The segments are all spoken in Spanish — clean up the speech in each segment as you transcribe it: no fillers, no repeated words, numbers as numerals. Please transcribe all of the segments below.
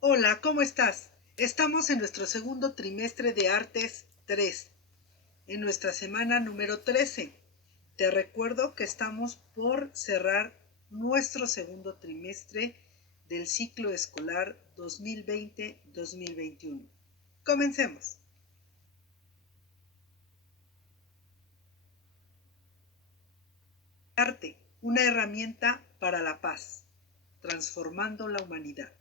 Hola, ¿cómo estás? Estamos en nuestro segundo trimestre de Artes 3, en nuestra semana número 13. Te recuerdo que estamos por cerrar nuestro segundo trimestre del ciclo escolar 2020-2021. Comencemos. Arte, una herramienta para la paz, transformando la humanidad.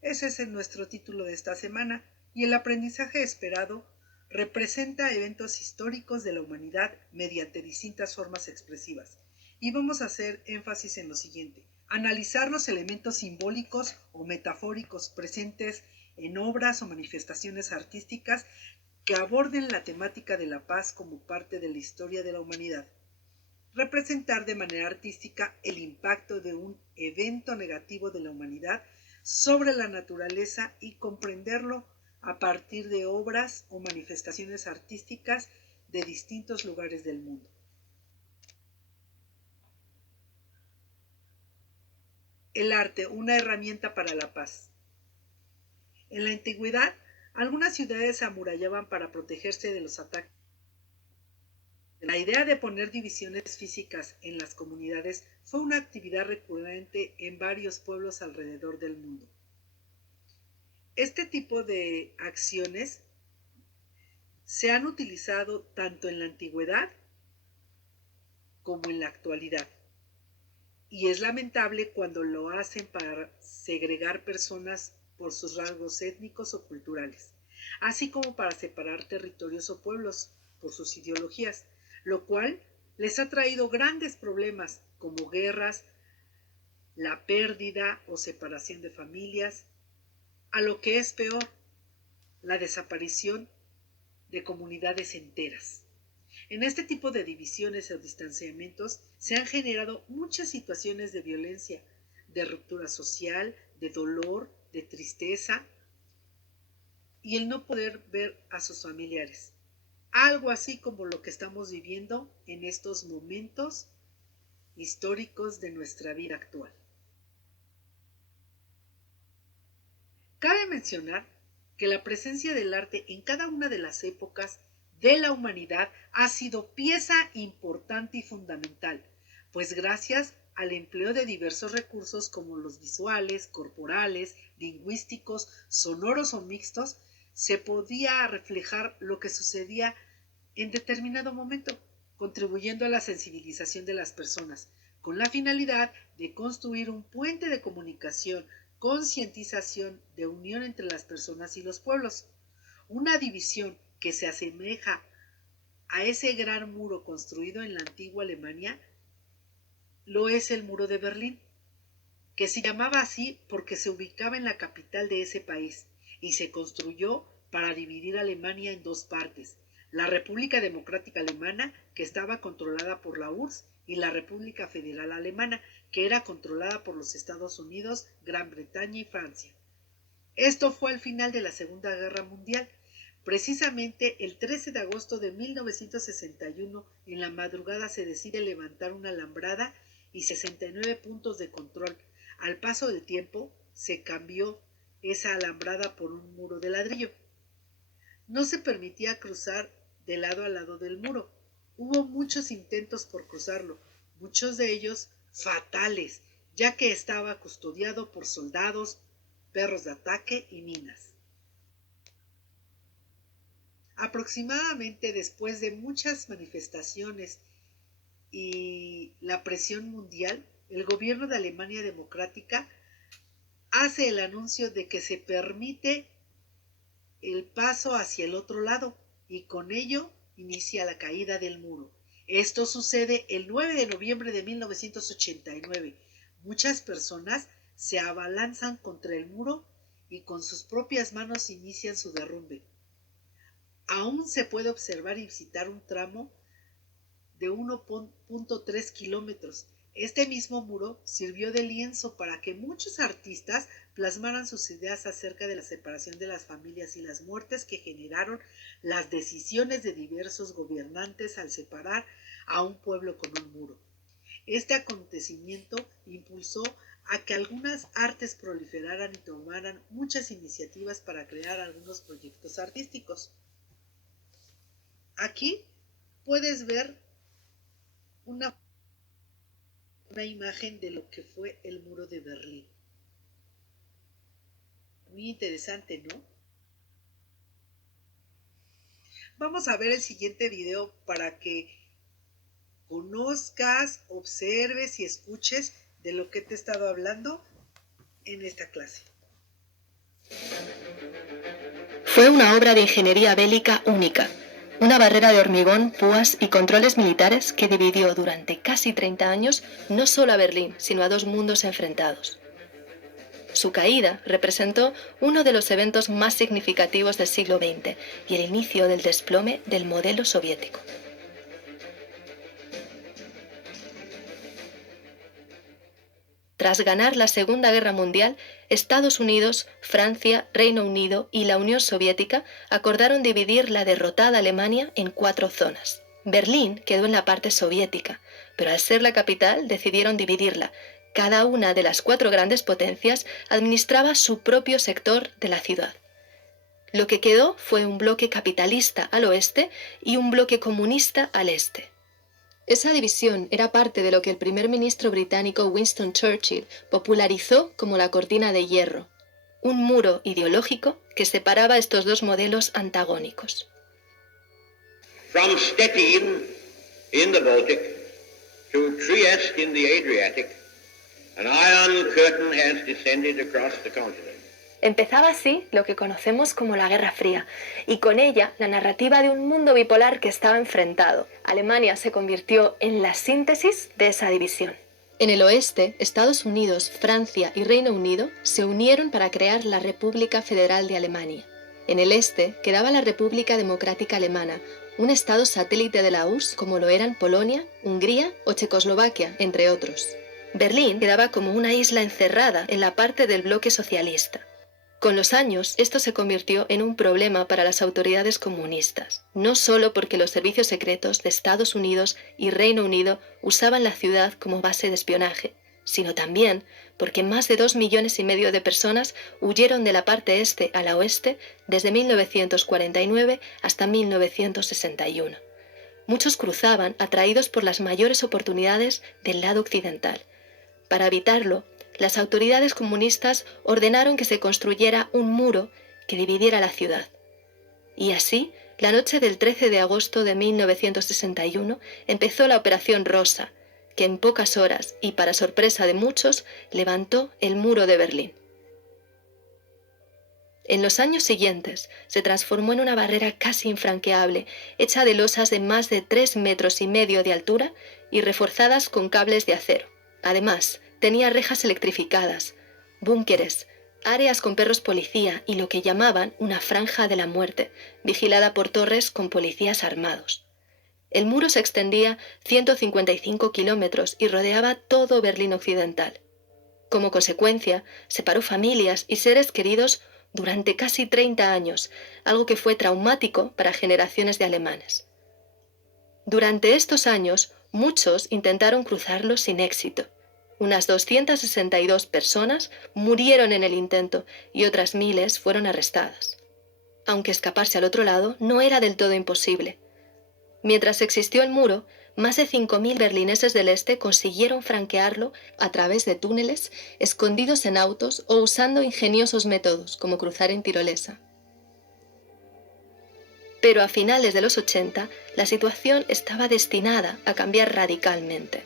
Ese es nuestro título de esta semana y el aprendizaje esperado representa eventos históricos de la humanidad mediante distintas formas expresivas. Y vamos a hacer énfasis en lo siguiente: analizar los elementos simbólicos o metafóricos presentes en obras o manifestaciones artísticas que aborden la temática de la paz como parte de la historia de la humanidad. Representar de manera artística el impacto de un evento negativo de la humanidad sobre la naturaleza y comprenderlo a partir de obras o manifestaciones artísticas de distintos lugares del mundo. El arte, una herramienta para la paz. En la antigüedad, algunas ciudades se amurallaban para protegerse de los ataques. La idea de poner divisiones físicas en las comunidades fue una actividad recurrente en varios pueblos alrededor del mundo. Este tipo de acciones se han utilizado tanto en la antigüedad como en la actualidad. Y es lamentable cuando lo hacen para segregar personas por sus rasgos étnicos o culturales, así como para separar territorios o pueblos por sus ideologías, lo cual les ha traído grandes problemas como guerras, la pérdida o separación de familias, a lo que es peor, la desaparición de comunidades enteras. En este tipo de divisiones o distanciamientos se han generado muchas situaciones de violencia, de ruptura social, de dolor, de tristeza y el no poder ver a sus familiares. Algo así como lo que estamos viviendo en estos momentos históricos de nuestra vida actual. Cabe mencionar que la presencia del arte en cada una de las épocas de la humanidad ha sido pieza importante y fundamental, pues gracias al empleo de diversos recursos como los visuales, corporales, lingüísticos, sonoros o mixtos, se podía reflejar lo que sucedía en determinado momento, contribuyendo a la sensibilización de las personas, con la finalidad de construir un puente de comunicación, concientización, de unión entre las personas y los pueblos. Una división que se asemeja a ese gran muro construido en la antigua Alemania lo es el muro de Berlín, que se llamaba así porque se ubicaba en la capital de ese país y se construyó para dividir a Alemania en dos partes: la República Democrática Alemana, que estaba controlada por la URSS, y la República Federal Alemana, que era controlada por los Estados Unidos, Gran Bretaña y Francia. Esto fue al final de la Segunda Guerra Mundial. Precisamente el 13 de agosto de 1961, en la madrugada, se decide levantar una alambrada y 69 puntos de control. Al paso del tiempo, se cambió esa alambrada por un muro de ladrillo. No se permitía cruzar de lado a lado del muro. Hubo muchos intentos por cruzarlo, muchos de ellos fatales, ya que estaba custodiado por soldados, perros de ataque y minas. Aproximadamente después de muchas manifestaciones y la presión mundial, el gobierno de Alemania Democrática hace el anuncio de que se permite el paso hacia el otro lado y con ello inicia la caída del muro. Esto sucede el 9 de noviembre de 1989. Muchas personas se abalanzan contra el muro y con sus propias manos inician su derrumbe. Aún se puede observar y visitar un tramo de 1.3 kilómetros. Este mismo muro sirvió de lienzo para que muchos artistas plasmaran sus ideas acerca de la separación de las familias y las muertes que generaron las decisiones de diversos gobernantes al separar a un pueblo con un muro. Este acontecimiento impulsó a que algunas artes proliferaran y tomaran muchas iniciativas para crear algunos proyectos artísticos. Aquí puedes ver una imagen de lo que fue el muro de Berlín. Muy interesante, ¿no? Vamos a ver el siguiente video para que conozcas, observes y escuches de lo que te he estado hablando en esta clase. Fue una obra de ingeniería bélica única, una barrera de hormigón, púas y controles militares que dividió durante casi 30 años no solo a Berlín, sino a dos mundos enfrentados. Su caída representó uno de los eventos más significativos del siglo XX y el inicio del desplome del modelo soviético. Tras ganar la Segunda Guerra Mundial, Estados Unidos, Francia, Reino Unido y la Unión Soviética acordaron dividir la derrotada Alemania en 4 zonas. Berlín quedó en la parte soviética, pero al ser la capital decidieron dividirla. Cada una de las 4 grandes potencias administraba su propio sector de la ciudad. Lo que quedó fue un bloque capitalista al oeste y un bloque comunista al este. Esa división era parte de lo que el primer ministro británico Winston Churchill popularizó como la cortina de hierro, un muro ideológico que separaba estos dos modelos antagónicos. From Stettin in the Baltic to Trieste in the Adriatic, an iron curtain has descended across the continent. Empezaba así lo que conocemos como la Guerra Fría, y con ella la narrativa de un mundo bipolar que estaba enfrentado. Alemania se convirtió en la síntesis de esa división. En el oeste, Estados Unidos, Francia y Reino Unido se unieron para crear la República Federal de Alemania. En el este quedaba la República Democrática Alemana, un estado satélite de la URSS como lo eran Polonia, Hungría o Checoslovaquia, entre otros. Berlín quedaba como una isla encerrada en la parte del bloque socialista. Con los años, esto se convirtió en un problema para las autoridades comunistas, no solo porque los servicios secretos de Estados Unidos y Reino Unido usaban la ciudad como base de espionaje, sino también porque más de 2,5 millones de personas huyeron de la parte este a la oeste desde 1949 hasta 1961. Muchos cruzaban atraídos por las mayores oportunidades del lado occidental. Para evitarlo, las autoridades comunistas ordenaron que se construyera un muro que dividiera la ciudad. Y así, la noche del 13 de agosto de 1961 empezó la Operación Rosa, que en pocas horas y para sorpresa de muchos, levantó el muro de Berlín. En los años siguientes se transformó en una barrera casi infranqueable, hecha de losas de más de 3,5 metros de altura y reforzadas con cables de acero. Además, tenía rejas electrificadas, búnkeres, áreas con perros policía y lo que llamaban una franja de la muerte, vigilada por torres con policías armados. El muro se extendía 155 kilómetros y rodeaba todo Berlín occidental. Como consecuencia, separó familias y seres queridos durante casi 30 años, algo que fue traumático para generaciones de alemanes. Durante estos años, muchos intentaron cruzarlo sin éxito. Unas 262 personas murieron en el intento y otras miles fueron arrestadas. Aunque escaparse al otro lado no era del todo imposible. Mientras existió el muro, más de 5,000 berlineses del este consiguieron franquearlo a través de túneles, escondidos en autos o usando ingeniosos métodos como cruzar en tirolesa. Pero a finales de los 80, la situación estaba destinada a cambiar radicalmente.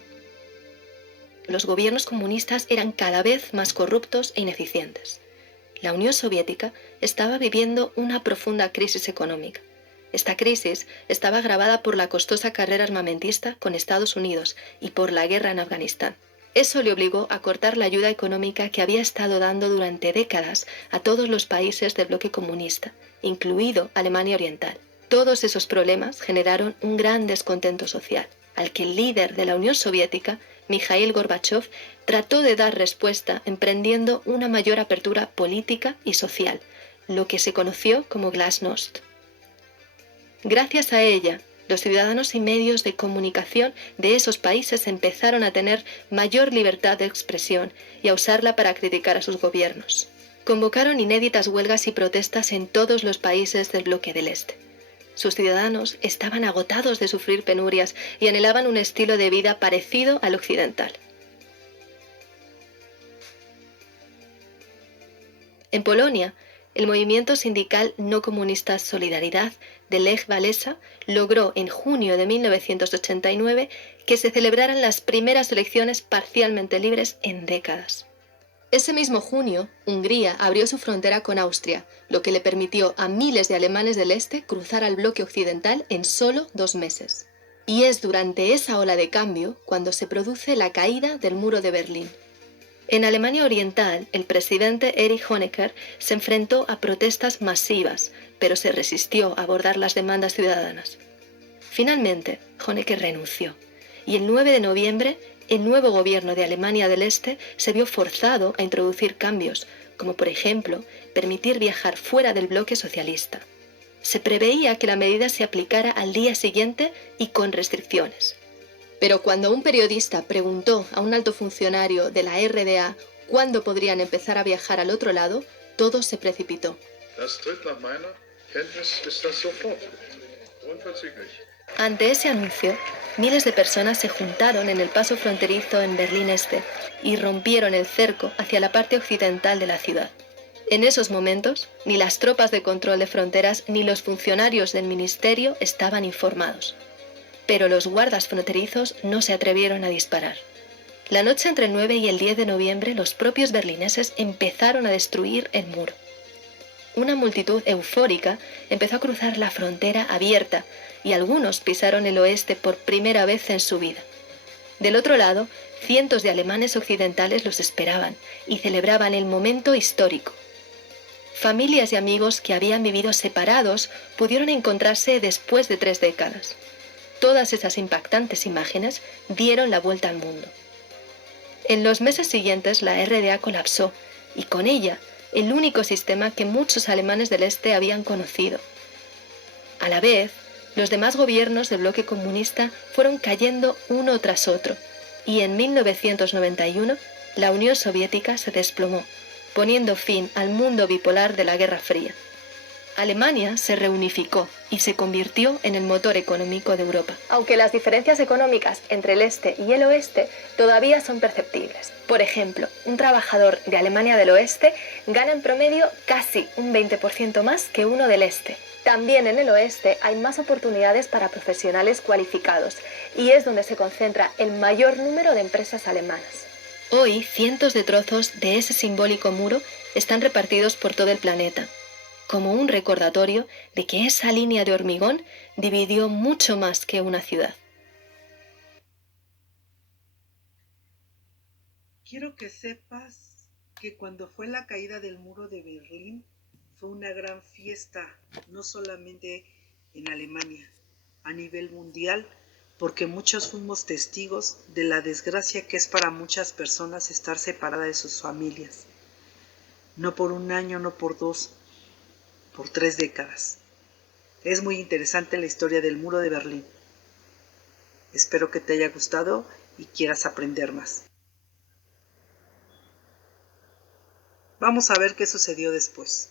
Los gobiernos comunistas eran cada vez más corruptos e ineficientes. La Unión Soviética estaba viviendo una profunda crisis económica. Esta crisis estaba agravada por la costosa carrera armamentista con Estados Unidos y por la guerra en Afganistán. Eso le obligó a cortar la ayuda económica que había estado dando durante décadas a todos los países del bloque comunista, incluido Alemania Oriental. Todos esos problemas generaron un gran descontento social, al que el líder de la Unión Soviética, Mikhail Gorbachev, trató de dar respuesta emprendiendo una mayor apertura política y social, lo que se conoció como Glasnost. Gracias a ella, Los ciudadanos y medios de comunicación de esos países empezaron a tener mayor libertad de expresión y a usarla para criticar a sus gobiernos. Convocaron inéditas huelgas y protestas en todos los países del bloque del Este. Sus ciudadanos estaban agotados de sufrir penurias y anhelaban un estilo de vida parecido al occidental. En Polonia, el movimiento sindical no comunista Solidaridad de Lech Walesa logró en junio de 1989 que se celebraran las primeras elecciones parcialmente libres en décadas. Ese mismo junio, Hungría abrió su frontera con Austria, lo que le permitió a miles de alemanes del este cruzar al bloque occidental en solo 2 meses. Y es durante esa ola de cambio cuando se produce la caída del muro de Berlín. En Alemania Oriental, el presidente Erich Honecker se enfrentó a protestas masivas, pero se resistió a abordar las demandas ciudadanas. Finalmente, Honecker renunció, y el 9 de noviembre, el nuevo gobierno de Alemania del Este se vio forzado a introducir cambios, como por ejemplo, permitir viajar fuera del bloque socialista. Se preveía que la medida se aplicara al día siguiente y con restricciones. Pero cuando un periodista preguntó a un alto funcionario de la RDA cuándo podrían empezar a viajar al otro lado, todo se precipitó. Ante ese anuncio, miles de personas se juntaron en el paso fronterizo en Berlín Este y rompieron el cerco hacia la parte occidental de la ciudad. En esos momentos, ni las tropas de control de fronteras ni los funcionarios del ministerio estaban informados. Pero los guardas fronterizos no se atrevieron a disparar. La noche entre el 9 y el 10 de noviembre, los propios berlineses empezaron a destruir el muro. Una multitud eufórica empezó a cruzar la frontera abierta y algunos pisaron el oeste por primera vez en su vida. Del otro lado, cientos de alemanes occidentales los esperaban y celebraban el momento histórico. Familias y amigos que habían vivido separados pudieron encontrarse después de 3 décadas. Todas esas impactantes imágenes dieron la vuelta al mundo. En los meses siguientes la RDA colapsó y con ella el único sistema que muchos alemanes del este habían conocido. A la vez, los demás gobiernos del bloque comunista fueron cayendo uno tras otro y en 1991 la Unión Soviética se desplomó, poniendo fin al mundo bipolar de la Guerra Fría. Alemania se reunificó y se convirtió en el motor económico de Europa. Aunque las diferencias económicas entre el este y el oeste todavía son perceptibles. Por ejemplo, un trabajador de Alemania del oeste gana en promedio casi un 20% más que uno del este. También en el oeste hay más oportunidades para profesionales cualificados y es donde se concentra el mayor número de empresas alemanas. Hoy, cientos de trozos de ese simbólico muro están repartidos por todo el planeta, como un recordatorio de que esa línea de hormigón dividió mucho más que una ciudad. Quiero que sepas que cuando fue la caída del muro de Berlín, fue una gran fiesta, no solamente en Alemania, a nivel mundial, porque muchos fuimos testigos de la desgracia que es para muchas personas estar separada de sus familias. No por un año, no por 2, por 3 décadas. Es muy interesante la historia del muro de Berlín. Espero que te haya gustado y quieras aprender más. Vamos a ver qué sucedió después.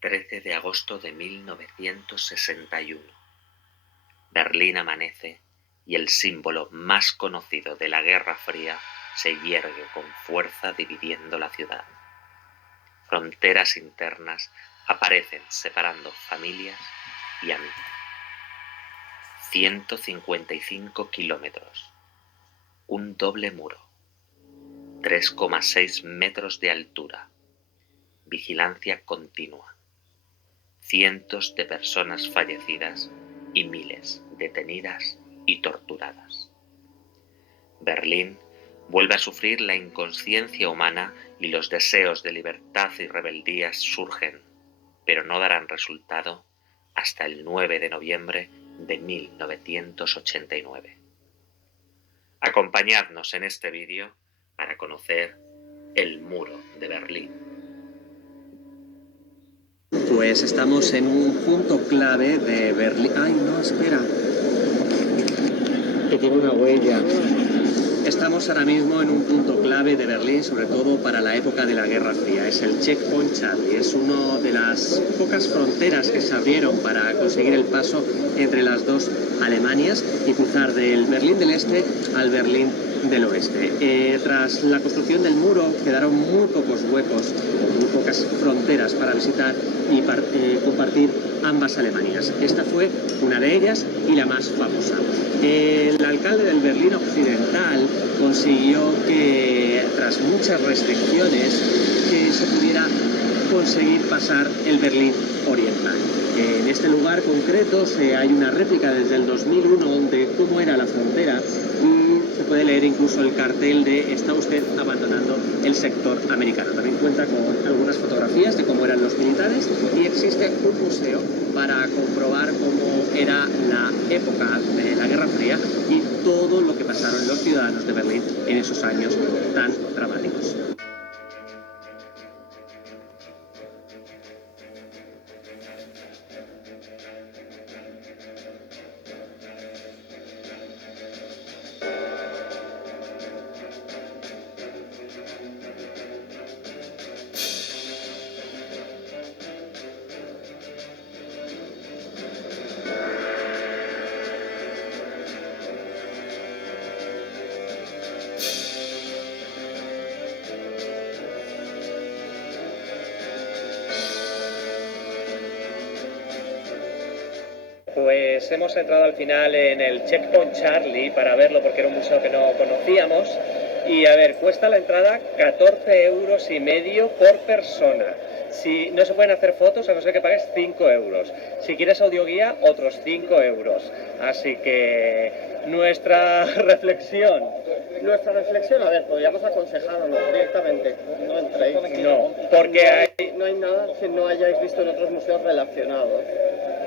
13 de agosto de 1961. Berlín amanece y el símbolo más conocido de la Guerra Fría se yergue con fuerza dividiendo la ciudad. Fronteras internas aparecen separando familias y amigos. 155 kilómetros. Un doble muro. 3,6 metros de altura. Vigilancia continua. Cientos de personas fallecidas y miles detenidas y torturadas. Berlín vuelve a sufrir la inconsciencia humana y los deseos de libertad y rebeldía surgen, pero no darán resultado hasta el 9 de noviembre de 1989. Acompañadnos en este vídeo para conocer el muro de Berlín. Pues estamos en un punto clave de Berlín. ¡Ay, no, espera! Que tiene una huella. Estamos ahora mismo en un punto clave de Berlín, sobre todo para la época de la Guerra Fría. Es el Checkpoint Charlie. Es una de las pocas fronteras que se abrieron para conseguir el paso entre las dos Alemanias y cruzar del Berlín del Este al Berlín del Oeste. Tras la construcción del muro quedaron muy pocos huecos, muy pocas fronteras para visitar y compartir ambas Alemanias. Esta fue una de ellas y la más famosa. El alcalde del Berlín Occidental consiguió que, tras muchas restricciones, que se pudiera conseguir pasar el Berlín Oriental. En este lugar concreto hay una réplica desde el 2001 de cómo era la frontera y se puede leer incluso el cartel de "Está usted abandonando el sector americano". También cuenta con algunas fotografías de cómo eran los militares y existe un museo para comprobar cómo era la época de la Guerra Fría y todo lo que pasaron los ciudadanos de Berlín en esos años tan dramáticos. Pues hemos entrado al final en el Checkpoint Charlie para verlo porque era un museo que no conocíamos. Y a ver, cuesta la entrada 14,5 € por persona. Si no se pueden hacer fotos, a no ser que pagues 5 euros. Si quieres audioguía, otros 5 euros. Así que nuestra reflexión. A ver, podríamos aconsejarlo directamente. No entréis. No, porque No hay nada que no hayáis visto en otros museos relacionados.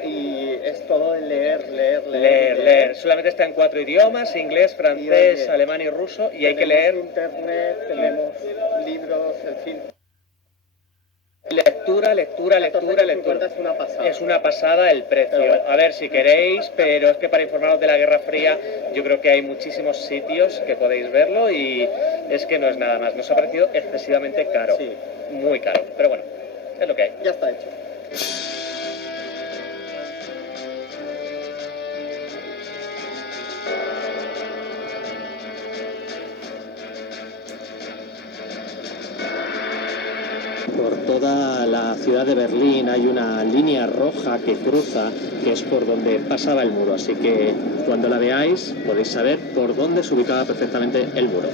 Y es todo de leer. Solamente está en 4 idiomas: inglés, francés, alemán y ruso, y hay que leer. Internet, tenemos libros, en fin. Lectura. Es una pasada. Es una pasada el precio. Bueno. A ver si queréis, pero es que para informaros de la Guerra Fría yo creo que hay muchísimos sitios que podéis verlo y es que no es nada más. Nos ha parecido excesivamente caro. Sí. Muy caro. Pero bueno, es lo que hay. Ya está hecho. Por toda la ciudad de Berlín hay una línea roja que cruza, que es por donde pasaba el muro. Así que cuando la veáis podéis saber por dónde se ubicaba perfectamente el muro.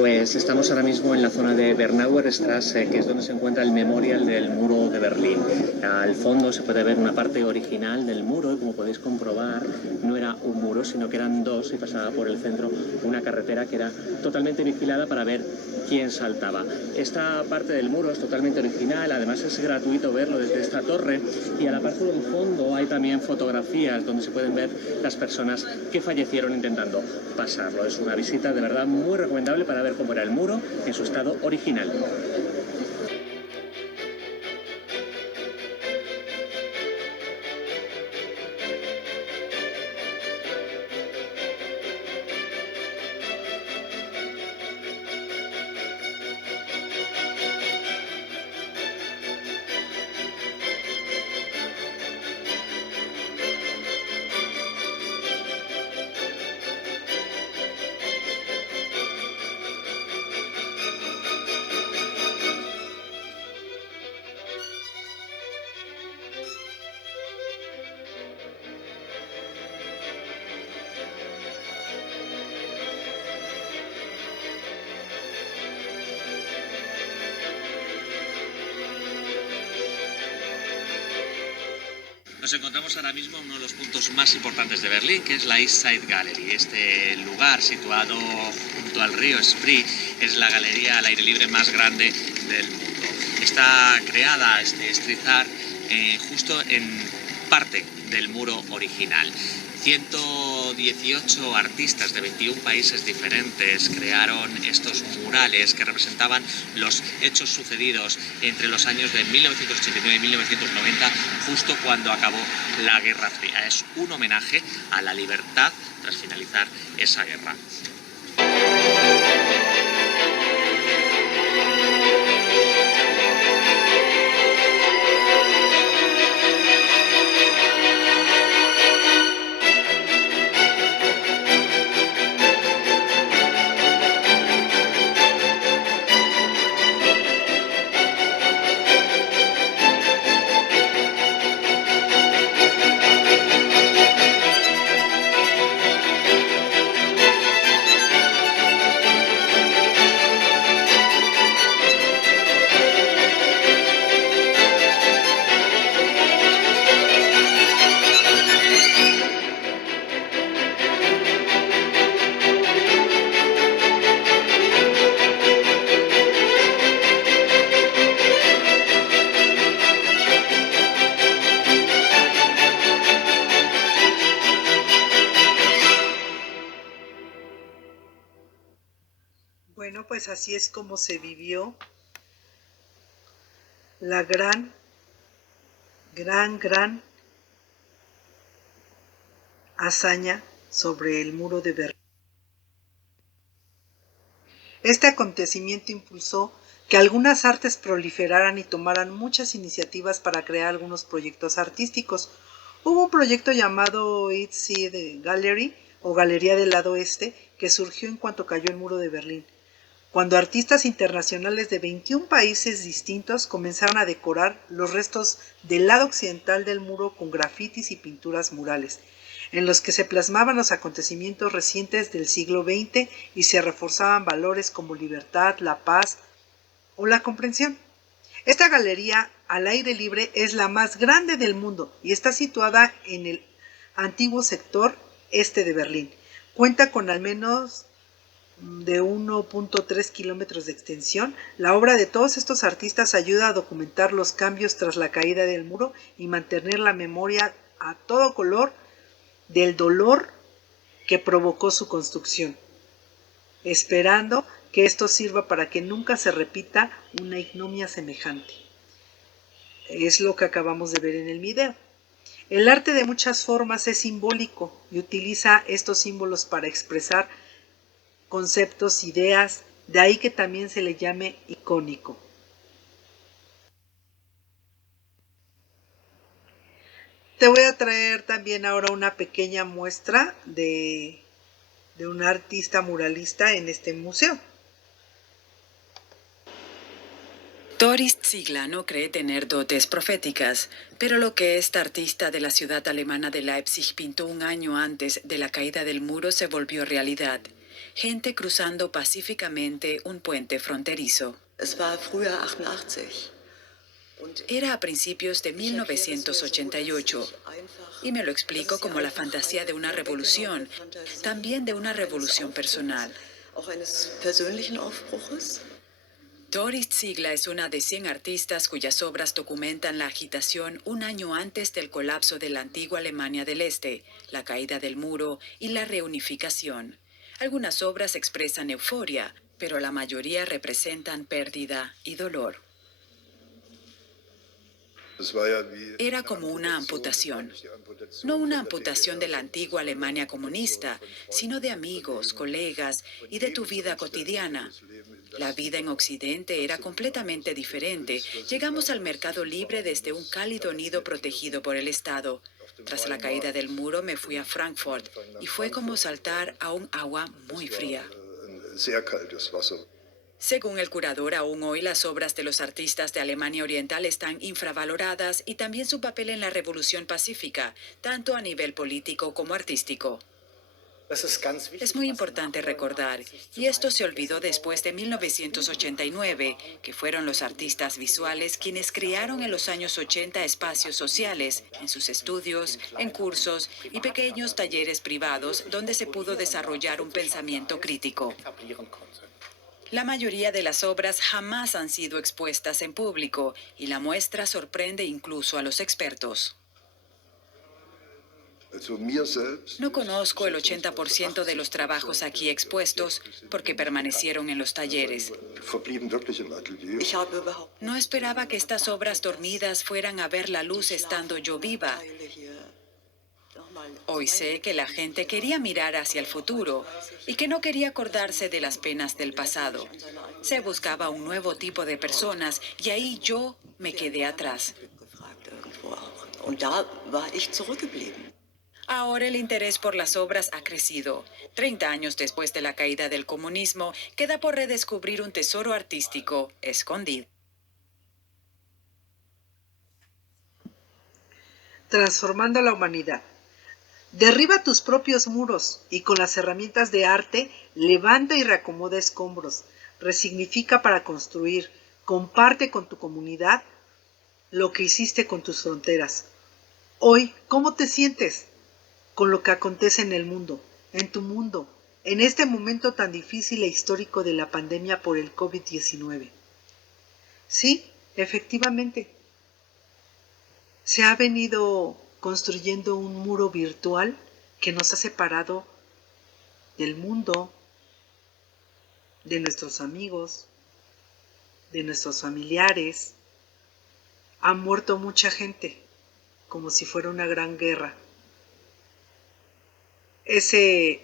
Pues estamos ahora mismo en la zona de Bernauer Straße, que es donde se encuentra el memorial del muro de Berlín. Al fondo se puede ver una parte original del muro y, como podéis comprobar, no era un muro, sino que eran dos y pasaba por el centro una carretera que era totalmente vigilada para ver quién saltaba. Esta parte del muro es totalmente original, además es gratuito verlo desde esta torre, y a la parte del fondo hay también fotografías donde se pueden ver las personas que fallecieron intentando pasarlo. Es una visita de verdad muy recomendable para ver cómo era el muro en su estado original. Nos encontramos ahora mismo en uno de los puntos más importantes de Berlín, que es la East Side Gallery. Este lugar, situado junto al río Spree, es la galería al aire libre más grande del mundo. Está creada, este street art, justo en parte del muro original. 118 artistas de 21 países diferentes crearon estos murales que representaban los hechos sucedidos entre los años de 1989 y 1990, justo cuando acabó la Guerra Fría. Es un homenaje a la libertad tras finalizar esa guerra. Bueno, pues así es como se vivió la gran hazaña sobre el muro de Berlín. Este acontecimiento impulsó que algunas artes proliferaran y tomaran muchas iniciativas para crear algunos proyectos artísticos. Hubo un proyecto llamado East Side Gallery o Galería del Lado Este que surgió en cuanto cayó el muro de Berlín, cuando artistas internacionales de 21 países distintos comenzaron a decorar los restos del lado occidental del muro con grafitis y pinturas murales, en los que se plasmaban los acontecimientos recientes del siglo XX y se reforzaban valores como libertad, la paz o la comprensión. Esta galería al aire libre es la más grande del mundo y está situada en el antiguo sector este de Berlín. Cuenta con al menos de 1.3 kilómetros de extensión. La obra de todos estos artistas ayuda a documentar los cambios tras la caída del muro y mantener la memoria a todo color del dolor que provocó su construcción, esperando que esto sirva para que nunca se repita una ignominia semejante. Es lo que acabamos de ver en el video. El arte de muchas formas es simbólico y utiliza estos símbolos para expresar conceptos, ideas, de ahí que también se le llame icónico. Te voy a traer también ahora una pequeña muestra de un artista muralista en este museo. Doris Ziegler no cree tener dotes proféticas, pero lo que esta artista de la ciudad alemana de Leipzig pintó un año antes de la caída del muro se volvió realidad. Gente cruzando pacíficamente un puente fronterizo. Era a principios de 1988 y me lo explico como la fantasía de una revolución, también de una revolución personal. Doris Ziegler es una de 100 artistas cuyas obras documentan la agitación un año antes del colapso de la antigua Alemania del Este, la caída del muro y la reunificación. Algunas obras expresan euforia, pero la mayoría representan pérdida y dolor. Era como una amputación. No una amputación de la antigua Alemania comunista, sino de amigos, colegas y de tu vida cotidiana. La vida en Occidente era completamente diferente. Llegamos al mercado libre desde un cálido nido protegido por el Estado. Tras la caída del muro me fui a Frankfurt y fue como saltar a un agua muy fría. Según el curador, aún hoy las obras de los artistas de Alemania Oriental están infravaloradas y también su papel en la Revolución Pacífica, tanto a nivel político como artístico. Es muy importante recordar, y esto se olvidó después de 1989, que fueron los artistas visuales quienes crearon en los años 80 espacios sociales, en sus estudios, en cursos y pequeños talleres privados donde se pudo desarrollar un pensamiento crítico. La mayoría de las obras jamás han sido expuestas en público y la muestra sorprende incluso a los expertos. No conozco el 80% de los trabajos aquí expuestos porque permanecieron en los talleres. No esperaba que estas obras dormidas fueran a ver la luz estando yo viva. Hoy sé que la gente quería mirar hacia el futuro y que no quería acordarse de las penas del pasado. Se buscaba un nuevo tipo de personas y ahí yo me quedé atrás. Ahora el interés por las obras ha crecido. 30 años después de la caída del comunismo, queda por redescubrir un tesoro artístico escondido. Transformando la humanidad. Derriba tus propios muros y con las herramientas de arte levanta y reacomoda escombros. Resignifica para construir. Comparte con tu comunidad lo que hiciste con tus fronteras. Hoy, ¿cómo te sientes con lo que acontece en el mundo, en tu mundo, en este momento tan difícil e histórico de la pandemia por el COVID-19? Sí, efectivamente, se ha venido construyendo un muro virtual que nos ha separado del mundo, de nuestros amigos, de nuestros familiares. Ha muerto mucha gente, como si fuera una gran guerra. Ese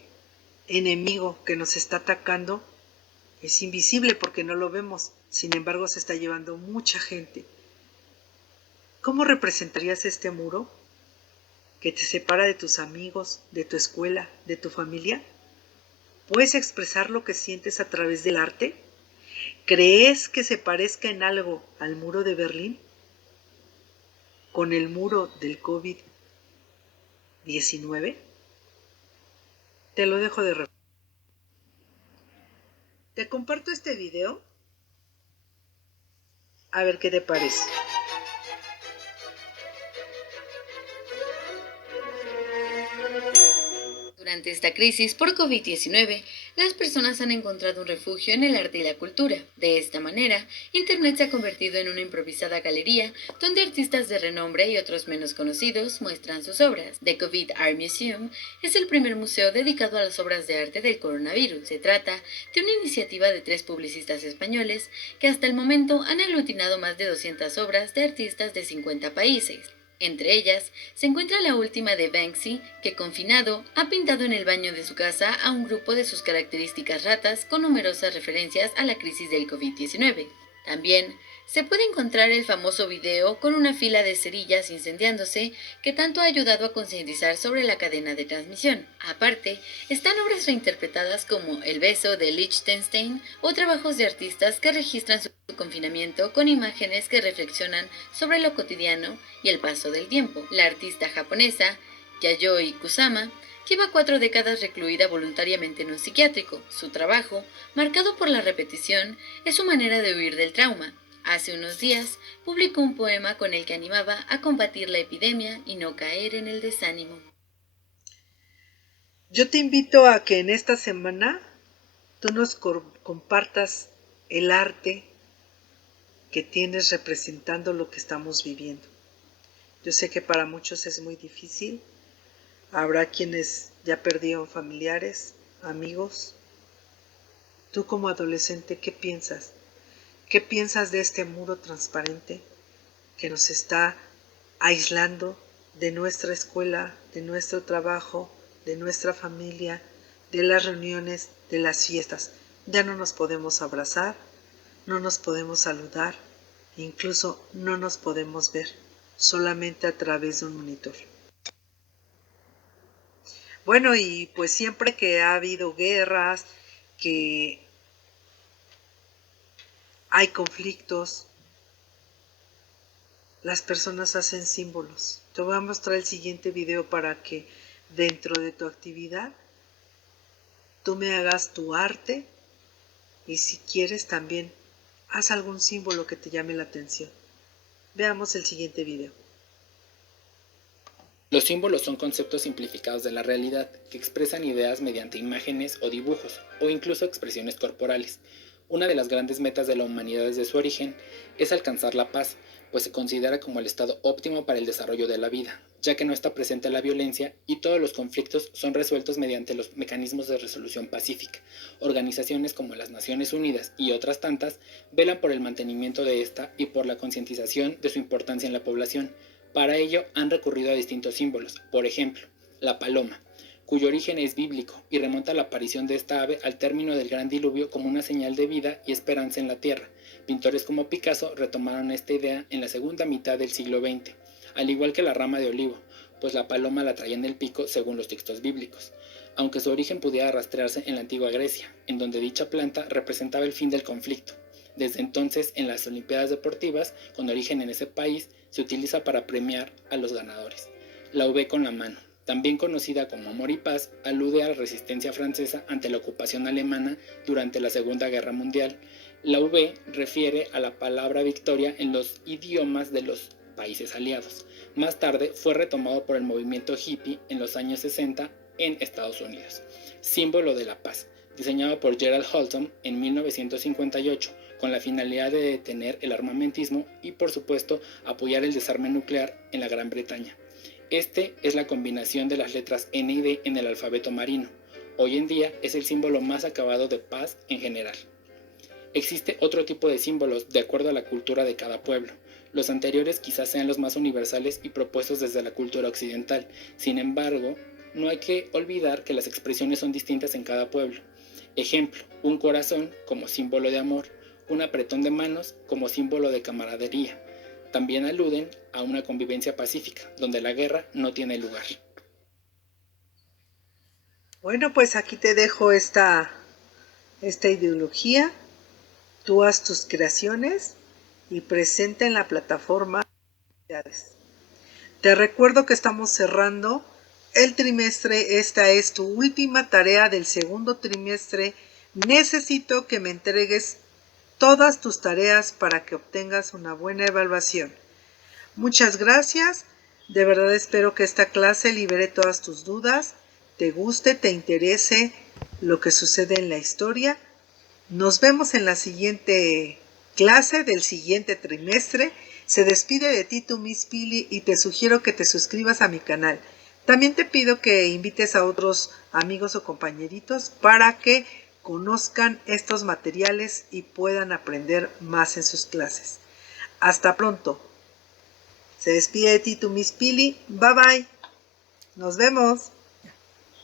enemigo que nos está atacando es invisible porque no lo vemos, sin embargo se está llevando mucha gente. ¿Cómo representarías este muro que te separa de tus amigos, de tu escuela, de tu familia? ¿Puedes expresar lo que sientes a través del arte? ¿Crees que se parezca en algo al muro de Berlín? ¿Con el muro del COVID-19? Te lo dejo de reflexión. Te comparto este video. A ver qué te parece. Durante esta crisis por COVID-19, las personas han encontrado un refugio en el arte y la cultura. De esta manera, Internet se ha convertido en una improvisada galería donde artistas de renombre y otros menos conocidos muestran sus obras. The COVID Art Museum es el primer museo dedicado a las obras de arte del coronavirus. Se trata de una iniciativa de 3 publicistas españoles que hasta el momento han aglutinado más de 200 obras de artistas de 50 países. Entre ellas, se encuentra la última de Banksy, que confinado ha pintado en el baño de su casa a un grupo de sus características ratas con numerosas referencias a la crisis del COVID-19. También se puede encontrar el famoso video con una fila de cerillas incendiándose que tanto ha ayudado a concientizar sobre la cadena de transmisión. Aparte, están obras reinterpretadas como El beso de Liechtenstein o trabajos de artistas que registran su confinamiento con imágenes que reflexionan sobre lo cotidiano y el paso del tiempo. La artista japonesa Yayoi Kusama lleva 4 décadas recluida voluntariamente en un psiquiátrico. Su trabajo, marcado por la repetición, es su manera de huir del trauma. Hace unos días publicó un poema con el que animaba a combatir la epidemia y no caer en el desánimo. Yo te invito a que en esta semana tú nos compartas el arte que tienes representando lo que estamos viviendo. Yo sé que para muchos es muy difícil. Habrá quienes ya perdieron familiares, amigos. Tú como adolescente, ¿qué piensas? ¿Qué piensas de este muro transparente que nos está aislando de nuestra escuela, de nuestro trabajo, de nuestra familia, de las reuniones, de las fiestas? Ya no nos podemos abrazar, no nos podemos saludar, incluso no nos podemos ver, solamente a través de un monitor. Bueno, y pues siempre que ha habido guerras, que hay conflictos, las personas hacen símbolos. Te voy a mostrar el siguiente video para que dentro de tu actividad tú me hagas tu arte y si quieres también haz algún símbolo que te llame la atención. Veamos el siguiente video. Los símbolos son conceptos simplificados de la realidad que expresan ideas mediante imágenes o dibujos o incluso expresiones corporales. Una de las grandes metas de la humanidad desde su origen es alcanzar la paz, pues se considera como el estado óptimo para el desarrollo de la vida, ya que no está presente la violencia y todos los conflictos son resueltos mediante los mecanismos de resolución pacífica. Organizaciones como las Naciones Unidas y otras tantas velan por el mantenimiento de esta y por la concientización de su importancia en la población. Para ello han recurrido a distintos símbolos, por ejemplo, la paloma, cuyo origen es bíblico y remonta a la aparición de esta ave al término del gran diluvio como una señal de vida y esperanza en la tierra. Pintores como Picasso retomaron esta idea en la segunda mitad del siglo XX, al igual que la rama de olivo, pues la paloma la traía en el pico según los textos bíblicos, aunque su origen pudiera rastrearse en la antigua Grecia, en donde dicha planta representaba el fin del conflicto. Desde entonces, en las Olimpiadas Deportivas, con origen en ese país, se utiliza para premiar a los ganadores. La V con la mano, también conocida como amor y paz, alude a la resistencia francesa ante la ocupación alemana durante la Segunda Guerra Mundial. La V refiere a la palabra victoria en los idiomas de los países aliados. Más tarde fue retomado por el movimiento hippie en los años 60 en Estados Unidos. Símbolo de la paz, diseñado por Gerald Holton en 1958, con la finalidad de detener el armamentismo y, por supuesto, apoyar el desarme nuclear en la Gran Bretaña. Este es la combinación de las letras N y D en el alfabeto marino. Hoy en día es el símbolo más acabado de paz en general. Existe otro tipo de símbolos de acuerdo a la cultura de cada pueblo. Los anteriores quizás sean los más universales y propuestos desde la cultura occidental. Sin embargo, no hay que olvidar que las expresiones son distintas en cada pueblo. Ejemplo, un corazón como símbolo de amor, un apretón de manos como símbolo de camaradería. También aluden a una convivencia pacífica, donde la guerra no tiene lugar. Bueno, pues aquí te dejo esta ideología. Tú haz tus creaciones y presenta en la plataforma. Te recuerdo que estamos cerrando el trimestre. Esta es tu última tarea del segundo trimestre. Necesito que me entregues todas tus tareas para que obtengas una buena evaluación. Muchas gracias. De verdad espero que esta clase libere todas tus dudas, te guste, te interese lo que sucede en la historia. Nos vemos en la siguiente clase del siguiente trimestre. Se despide de ti tu Miss Pili y te sugiero que te suscribas a mi canal. También te pido que invites a otros amigos o compañeritos para que conozcan estos materiales y puedan aprender más en sus clases. Hasta pronto. Se despide de ti tu Miss Pili. Bye bye. Nos vemos.